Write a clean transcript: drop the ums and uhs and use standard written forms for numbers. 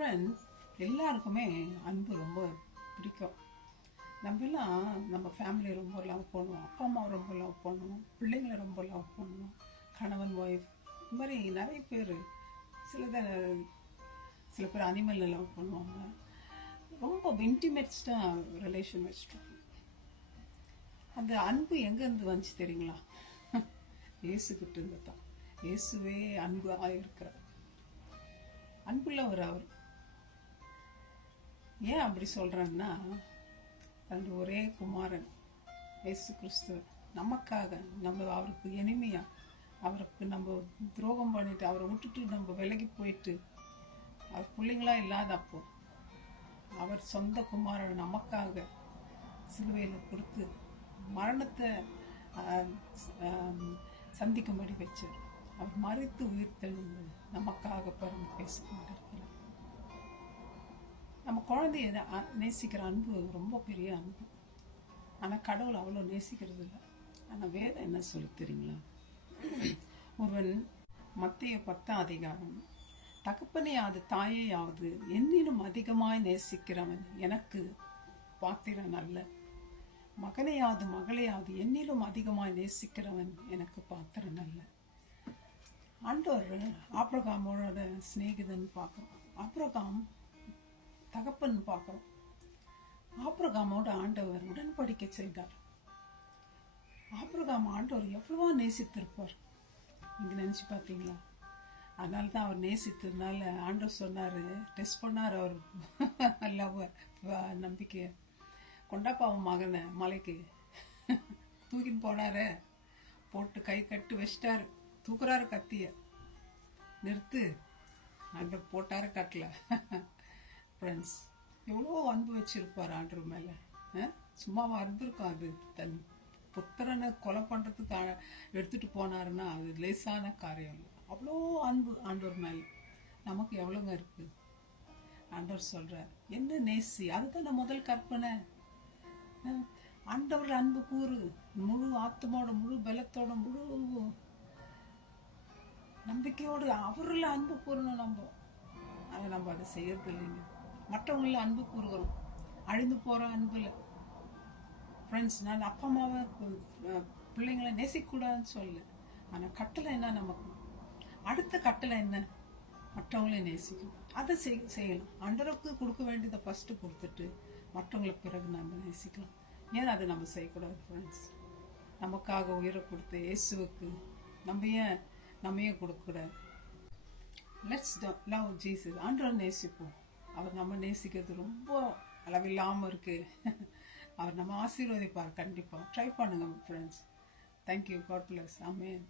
Friends, எல்லாருக்குமே அன்பு ரொம்ப பிடிக்கும். நம்மலாம் நம்ம ஃபேமிலியை ரொம்ப லவ் பண்ணுவோம், அப்பா அம்மாவை ரொம்ப லவ் பண்ணுவோம், பிள்ளைங்களை ரொம்ப லவ் பண்ணுவோம், கணவன் ஒய்ஃப் இந்த மாதிரி நிறைய பேர். சில பேர் அனிமலை லவ் பண்ணுவாங்க. ரொம்ப இன்டிமேட்ஸ்டாக ரிலேஷன் வச்சுட்டோம். அந்த அன்பு எங்கேருந்து வந்துச்சு தெரியுங்களா? இயேசுக்கிட்ட இருந்து தான். இயேசுவே அன்பு இருக்கிறார், அன்புள்ளவர் அவர். ஏன் அப்படி சொல்கிறேன்னா, தன் ஒரே குமாரன் இயேசு கிறிஸ்து நமக்காக, நம்ம அவருக்கு எளிமையா, அவருக்கு நம்ம துரோகம் பண்ணிட்டு அவரை விட்டுட்டு நம்ம விலகி போயிட்டு அவர் பிள்ளைங்களா இல்லாதப்போ அவர் சொந்த குமாரன் நமக்காக சிலுவையில் கொடுத்து மரணத்தை சந்திக்கும்படி வச்சார். அவர் மறித்து உயிர் தெழுந்து நமக்காக பறந்து பேசிக்கொண்டிருக்கிறார். நம்ம குழந்தைய நேசிக்கிற அன்பு ரொம்ப பெரிய அன்பு. ஆனால் கடவுள் அவ்வளோ நேசிக்கிறது இல்லை. ஆனால் வேதம் என்ன சொல்லி தெரியுங்களா? ஒருவன் மத்திய 10 அதிகாரம், தகப்பனையாவது தாயையாவது என்னிலும் அதிகமாய் நேசிக்கிறவன் எனக்கு பாத்திரன் அல்ல, மகனையாவது மகளையாவது என்னிலும் அதிகமாய் நேசிக்கிறவன் எனக்கு பாத்திரன் அல்ல. ஆண்டவர் ஆபிரகாமோட சிநேகிதன் பார்க்குறோம், ஆபிரகாம் தகப்பன் பார்க்குறோம். ஆபிரகாமோட ஆண்டவர் உடன்படிக்கை செய்தார். ஆபிரகாம் ஆண்டவர் எவ்வளவோ நேசித்திருப்பார். இங்கே நினச்சி பார்த்தீங்களா? அதனால தான் அவர் நேசித்ததுனால ஆண்டவர் சொன்னார், டெஸ்ட் பண்ணார் அவர் நம்பிக்கையை. கொண்டாப்பாவன் மகனை மலைக்கு தூக்கின்னு போனாரு, போட்டு கை கட்டு வச்சிட்டாரு, தூக்குறாரு கத்திய, நிறுத்து ஆண்டவர் போட்டாரு கட்டில். ஃப்ரெண்ட்ஸ், எவ்வளோ அன்பு வச்சிருப்பார் ஆண்டவர் மேலே. சும்மாவா இருந்திருக்கும் அது? தன் புத்திரனை கொலை பண்ணுறதுக்கு எடுத்துகிட்டு போனாருன்னா அது லேசான காரியம் இல்லை. அவ்வளோ அன்பு ஆண்டவர் மேலே. நமக்கு எவ்வளோங்க இருக்குது? ஆண்டவர் சொல்கிறார், என்ன நேசி, அதுதான் முதல் கற்பனை. ஆண்டவர் அன்பு கூறு, முழு ஆத்மாவோட, முழு பலத்தோட, முழு நம்பிக்கையோடு அவரில் அன்பு கூறணும் நம்ம. ஆனால் நம்ம அதை செய்யறது இல்லைங்க. மற்றவங்கள அன்பு கூறுகிறோம், அழிந்து போகிற அன்புல. ஃப்ரெண்ட்ஸ், நான் அப்பா அம்மாவை பிள்ளைங்களை நேசிக்கக்கூடாதுன்னு சொல்ல. ஆனால் கட்டளை என்ன நமக்கு? அடுத்த கட்டளை என்ன? மற்றவங்களையும் நேசிக்கணும். அதை செய்யலாம். ஆண்டவருக்கு கொடுக்க வேண்டியதை ஃபஸ்ட்டு கொடுத்துட்டு மற்றவங்களை பிறகு நம்ம நேசிக்கலாம். ஏன் அதை நம்ம செய்யக்கூடாது? ஃப்ரெண்ட்ஸ், நமக்காக உயிரை கொடுத்த இயேசுவுக்கு நம்ம ஏன் கொடுக்கக்கூடாது? Let's love Jesus. ஆண்டவரை நேசிப்போம். அவர் நம்ம நேசிக்கிறது ரொம்ப அளவில்லாமல் இருக்குது. அவர் நம்ம ஆசீர்வதிப்பார். கண்டிப்பாக ட்ரை பண்ணுங்க ஃப்ரெண்ட்ஸ். தேங்க்யூ. God bless. ஆமென்.